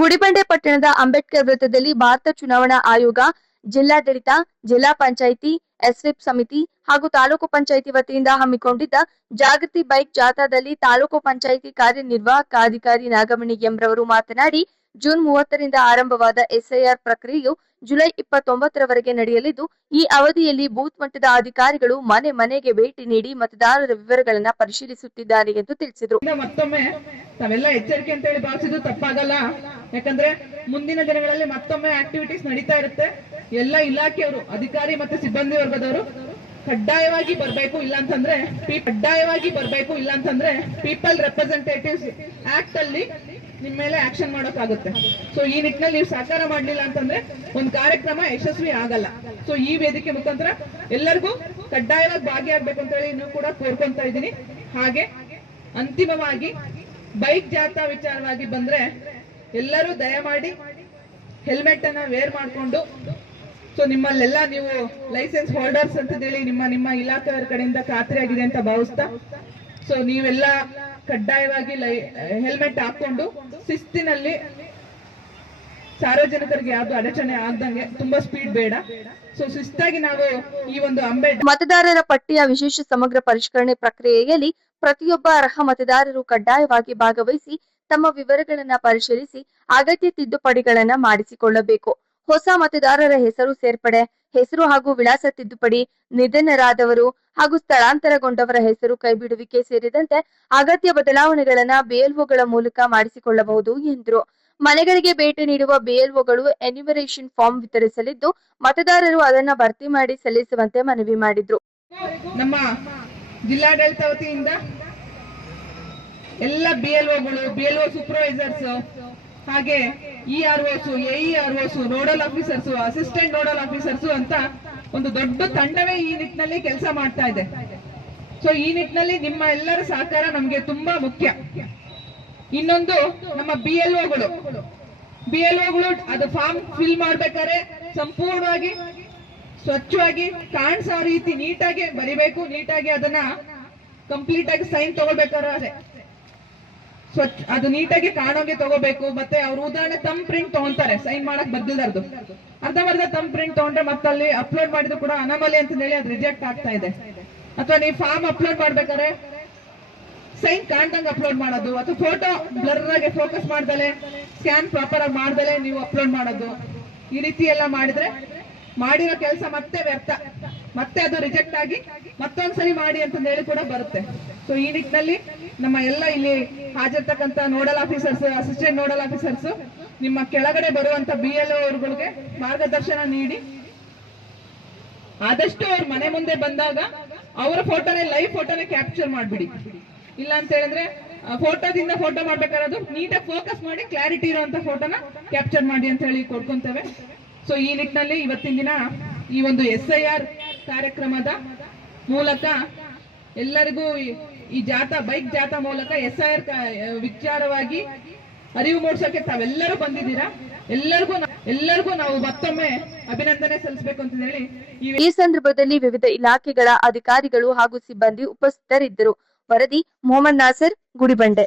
ಗುಡಿಬಂಡೆ ಪಟ್ಟಣದ ಅಂಬೇಡ್ಕರ್ ವೃತ್ತದಲ್ಲಿ ಭಾರತ ಚುನಾವಣಾ ಆಯೋಗ, ಜಿಲ್ಲಾಡಳಿತ, ಜಿಲ್ಲಾ ಪಂಚಾಯಿತಿ, ಎಸ್ವಿಪ್ ಸಮಿತಿ ಹಾಗೂ ತಾಲೂಕು ಪಂಚಾಯಿತಿ ವತಿಯಿಂದ ಹಮ್ಮಿಕೊಂಡಿದ್ದ ಜಾಗೃತಿ ಬೈಕ್ ಜಾಥಾದಲ್ಲಿ ತಾಲೂಕು ಪಂಚಾಯಿತಿ ಕಾರ್ಯನಿರ್ವಾಹಕ ಅಧಿಕಾರಿ ನಾಗಮಣಿ ಎಂರವರು ಮಾತನಾಡಿ, ಜೂನ್ 30ರಿಂದ ಆರಂಭವಾದ ಎಸ್ಐಆರ್ ಪ್ರಕ್ರಿಯೆಯು ಜುಲೈ 29ರವರೆಗೆ ನಡೆಯಲಿದ್ದು, ಈ ಅವಧಿಯಲ್ಲಿ ಬೂತ್ ಮಟ್ಟದ ಅಧಿಕಾರಿಗಳು ಮನೆ ಮನೆಗೆ ಭೇಟಿ ನೀಡಿ ಮತದಾರರ ವಿವರಗಳನ್ನು ಪರಿಶೀಲಿಸುತ್ತಿದ್ದಾರೆ ಎಂದು ತಿಳಿಸಿದರು. ಮತ್ತೊಮ್ಮೆ ತಾವೆಲ್ಲ ಎಚ್ಚರಿಕೆ ಅಂತ ಹೇಳಿ ಭಾವಿಸಿದ್ದು ತಪ್ಪಾಗಲ್ಲ. ಯಾಕಂದ್ರೆ ಮುಂದಿನ ದಿನಗಳಲ್ಲಿ ಮತ್ತೊಮ್ಮೆ ಆಕ್ಟಿವಿಟೀಸ್ ನಡೀತಾ ಇರುತ್ತೆ. ಎಲ್ಲ ಇಲಾಖೆಯವರು, ಅಧಿಕಾರಿ ಮತ್ತೆ ಸಿಬ್ಬಂದಿ ವರ್ಗದವರು ಕಡ್ಡಾಯವಾಗಿ ಬರಬೇಕು, ಇಲ್ಲ ಅಂತಂದ್ರೆ ಪೀಪಲ್ ರೆಪ್ರೆಸೆಂಟೇಟಿವ್ಸ್ ಆಕ್ಟ್ ಅಲ್ಲಿ ನಿಮ್ ಮೇಲೆ ಆಕ್ಷನ್ ಮಾಡೋಕ್ಕಾಗುತ್ತೆ. ಸೊ ಈ ನಿಟ್ಟಿನಲ್ಲಿ ನೀವು ಸಹಕಾರ ಮಾಡ್ಲಿಲ್ಲ ಅಂತಂದ್ರೆ ಒಂದು ಕಾರ್ಯಕ್ರಮ ಯಶಸ್ವಿ ಆಗಲ್ಲ. ಸೊ ಈ ವೇದಿಕೆ ಮುಖಾಂತರ ಎಲ್ಲರಿಗೂ ಕಡ್ಡಾಯವಾಗಿ ಭಾಗಿಯಾಗಬೇಕು ಅಂತ ಹೇಳಿ ನೀವು ಕೂಡ ಕೋರ್ಕೊಂತ ಇದ್ದೀನಿ. ಹಾಗೆ ಅಂತಿಮವಾಗಿ ಬೈಕ್ ಜಾಥಾ ವಿಚಾರವಾಗಿ ಬಂದ್ರೆ ಎಲ್ಲರೂ ದಯಮಾಡಿ ಹೆಲ್ಮೆಟ್ ಅನ್ನ ವೇರ್ ಮಾಡಿಕೊಂಡು, ಸೊ ನಿಮ್ಮಲ್ಲೆಲ್ಲ ನೀವು ಲೈಸೆನ್ಸ್ ಹೋಲ್ಡರ್ಸ್ ಅಂತ ಹೇಳಿ ನಿಮ್ಮ ಇಲಾಖೆಯವರ ಕಡೆಯಿಂದ ಖಾತ್ರಿ ಆಗಿದೆ ಅಂತ ಭಾವಿಸ್ತಾ, ಸೊ ನೀವೆಲ್ಲ ಕಡ್ಡಾಯವಾಗಿ ಹೆಲ್ಮೆಟ್ ಹಾಕೊಂಡು ಶಿಸ್ತಿನಲ್ಲಿ ಸಾರ್ವಜನಿಕರಿಗೆ ಯಾವ್ದು ಅಡಚಣೆ ಆಗದಂಗೆ, ತುಂಬಾ ಸ್ಪೀಡ್ ಬೇಡ, ಸೊ ಶಿಸ್ತಾಗಿ ನಾವು ಈ ಒಂದು ಮತದಾರರ ಪಟ್ಟಿಯ ವಿಶೇಷ ಸಮಗ್ರ ಪರಿಷ್ಕರಣೆ ಪ್ರಕ್ರಿಯೆಯಲ್ಲಿ ಪ್ರತಿಯೊಬ್ಬ ಅರ್ಹ ಮತದಾರರು ಕಡ್ಡಾಯವಾಗಿ ಭಾಗವಹಿಸಿ ತಮ್ಮ ವಿವರಗಳನ್ನು ಪರಿಶೀಲಿಸಿ ಅಗತ್ಯ ತಿದ್ದುಪಡಿಗಳನ್ನ ಮಾಡಿಸಿಕೊಳ್ಳಬೇಕು. ಹೊಸ ಮತದಾರರ ಹೆಸರು ಸೇರ್ಪಡೆ, ಹೆಸರು ಹಾಗೂ ವಿಳಾಸ ತಿದ್ದುಪಡಿ, ನಿಧನರಾದವರು ಹಾಗೂ ಸ್ಥಳಾಂತರಗೊಂಡವರ ಹೆಸರು ಕೈಬಿಡುವಿಕೆ ಸೇರಿದಂತೆ ಅಗತ್ಯ ಬದಲಾವಣೆಗಳನ್ನ ಬಿಎಲ್ಒಗಳ ಮೂಲಕ ಮಾಡಿಸಿಕೊಳ್ಳಬಹುದು ಎಂದರು. ಮನೆಗಳಿಗೆ ಭೇಟಿ ನೀಡುವ ಬಿಎಲ್ಒಗಳು ಎನ್ಯುಮರೇಷನ್ ಫಾರ್ಮ್ ವಿತರಿಸಲಿದ್ದು, ಮತದಾರರು ಅದನ್ನ ಭರ್ತಿ ಮಾಡಿ ಸಲ್ಲಿಸುವಂತೆ ಮನವಿ ಮಾಡಿದ್ರು. ನಮ್ಮ ಜಿಲ್ಲಾಡಳಿತ ವತಿಯಿಂದ ಎಲ್ಲ ಬಿಎಲ್ಒ ಸೂಪರ್ವೈಸರ್ಸ್, ಹಾಗೆ EROs, AEROs, nodal officers, assistant nodal officers ಅಂತ ಒಂದು ದೊಡ್ಡ ತಂಡವೇ ಈ ನಿಟ್ಟಿನಲ್ಲಿ ಕೆಲಸ ಮಾಡ್ತಾ ಇದೆ. ಸೊ ಈ ನಿಟ್ಟಿನಲ್ಲಿ ನಿಮ್ಮ ಎಲ್ಲರ ಸಹಕಾರ ನಮ್ಗೆ ತುಂಬಾ ಮುಖ್ಯ. ಇನ್ನೊಂದು, ನಮ್ಮ ಬಿಎಲ್ಒಗಳು ಅದು ಫಾರ್ಮ್ ಫಿಲ್ ಮಾಡ್ಬೇಕಾದ್ರೆ ಸಂಪೂರ್ಣವಾಗಿ ಸ್ವಚ್ಛವಾಗಿ ಕಾಣಿಸೋ ರೀತಿ ನೀಟಾಗಿ ಬರಿಬೇಕು. ನೀಟಾಗಿ ಅದನ್ನ ಕಂಪ್ಲೀಟ್ ಆಗಿ ಸೈನ್ ತಗೋಬೇಕಾದ್ರೆ ಅದು ನೀಟಾಗಿ ಕಾಣೋಗೆ ತಗೋಬೇಕು. ಮತ್ತೆ ಅವ್ರು ಉದಾಹರಣೆ ತಮ್ ಪ್ರಿಂಟ್ ತಗೊಂತಾರೆ, ಸೈನ್ ಮಾಡಕ್ ಬರ್ದಿಲ್ದಾರ್ದು ಅರ್ಧಂಬರ್ಧ ತಮ್ ಪ್ರಿಂಟ್ ತಗೊಂಡ್ರೆ ಮತ್ತೆ ಅಲ್ಲಿ ಅಪ್ಲೋಡ್ ಮಾಡಿದ್ರು ಕೂಡ ಅನಾಮಲಿ ಅಂತ ಹೇಳಿ ಅದು ರಿಜೆಕ್ಟ್ ಆಗ್ತಾ ಇದೆ. ಅಥವಾ ನೀವು ಫಾರ್ಮ್ ಅಪ್ಲೋಡ್ ಮಾಡ್ಬೇಕಾದ್ರೆ ಸೈನ್ ಕಾಣ್ದಂಗೆ ಅಪ್ಲೋಡ್ ಮಾಡೋದು, ಅಥವಾ ಫೋಟೋ ಬ್ಲರ್ ಆಗಿ ಫೋಕಸ್ ಮಾಡ್ದಲೆ, ಸ್ಕ್ಯಾನ್ ಪ್ರಾಪರ್ ಆಗಿ ಮಾಡ್ದಲೆ ನೀವು ಅಪ್ಲೋಡ್ ಮಾಡೋದು, ಈ ರೀತಿ ಎಲ್ಲ ಮಾಡಿದ್ರೆ ಮಾಡಿರೋ ಕೆಲಸ ಮತ್ತೆ ವ್ಯರ್ಥ, ಮತ್ತೆ ಅದು ರಿಜೆಕ್ಟ್ ಆಗಿ ಮತ್ತೊಂದ್ಸರಿ ಮಾಡಿ ಅಂತ ಹೇಳಿ ಕೂಡ ಬರುತ್ತೆ. ಸೊ ಈ ನಿಟ್ಟಿನಲ್ಲಿ ನಮ್ಮ ಎಲ್ಲ ಇಲ್ಲಿ ಹಾಜರ್ತಕ್ಕಂತ nodal officers, assistant nodal officers, ನಿಮ್ಮ ಕೆಳಗಡೆ ಬರುವಂತ ಬಿಎಲ್ಒ ಅವರುಗಳಿಗೆ ಮಾರ್ಗದರ್ಶನ ನೀಡಿ ಆದಷ್ಟು ಅವ್ರ ಮನೆ ಮುಂದೆ ಬಂದಾಗ ಅವರ ಲೈವ್ ಫೋಟೋನೇ ಕ್ಯಾಪ್ಚರ್ ಮಾಡ್ಬಿಡಿ. ಇಲ್ಲ ಅಂತ ಹೇಳಿದ್ರೆ ಫೋಟೋದಿಂದ ಫೋಟೋ ಮಾಡ್ಬೇಕಾದ್ರೆ ನೀಟಾಗಿ ಫೋಕಸ್ ಮಾಡಿ ಕ್ಲಾರಿಟಿ ಇರುವಂತ ಫೋಟೋನ ಕ್ಯಾಪ್ಚರ್ ಮಾಡಿ ಅಂತ ಹೇಳಿ ಕೊಡ್ಕೊಂತೇವೆ. ಸೊ ಈ ನಿಟ್ಟಿನಲ್ಲಿ ಇವತ್ತಿನ ದಿನ ಈ ಒಂದು ಎಸ್ಐಆರ್ ಕಾರ್ಯಕ್ರಮದ ಮೂಲಕ ಎಲ್ಲರಿಗೂ ಈ ಬೈಕ್ ಜಾಥಾ ಮೂಲಕ ಎಸ್ಐಆರ್ ವಿಚಾರವಾಗಿ ಅರಿವು ಮೂಡಿಸೋಕೆ ತಾವೆಲ್ಲರೂ ಬಂದಿದ್ದೀರಾ. ಎಲ್ಲರಿಗೂ ನಾವು ಮತ್ತೊಮ್ಮೆ ಅಭಿನಂದನೆ ಸಲ್ಲಿಸಬೇಕು ಅಂತ ಹೇಳಿ ಈ ಸಂದರ್ಭದಲ್ಲಿ ವಿವಿಧ ಇಲಾಖೆಗಳ ಅಧಿಕಾರಿಗಳು ಹಾಗೂ ಸಿಬ್ಬಂದಿ ಉಪಸ್ಥಿತರಿದ್ದರು. ವರದಿ ಮೊಹಮ್ಮದ್ ನಾಸರ್, ಗುಡಿಬಂಡೆ.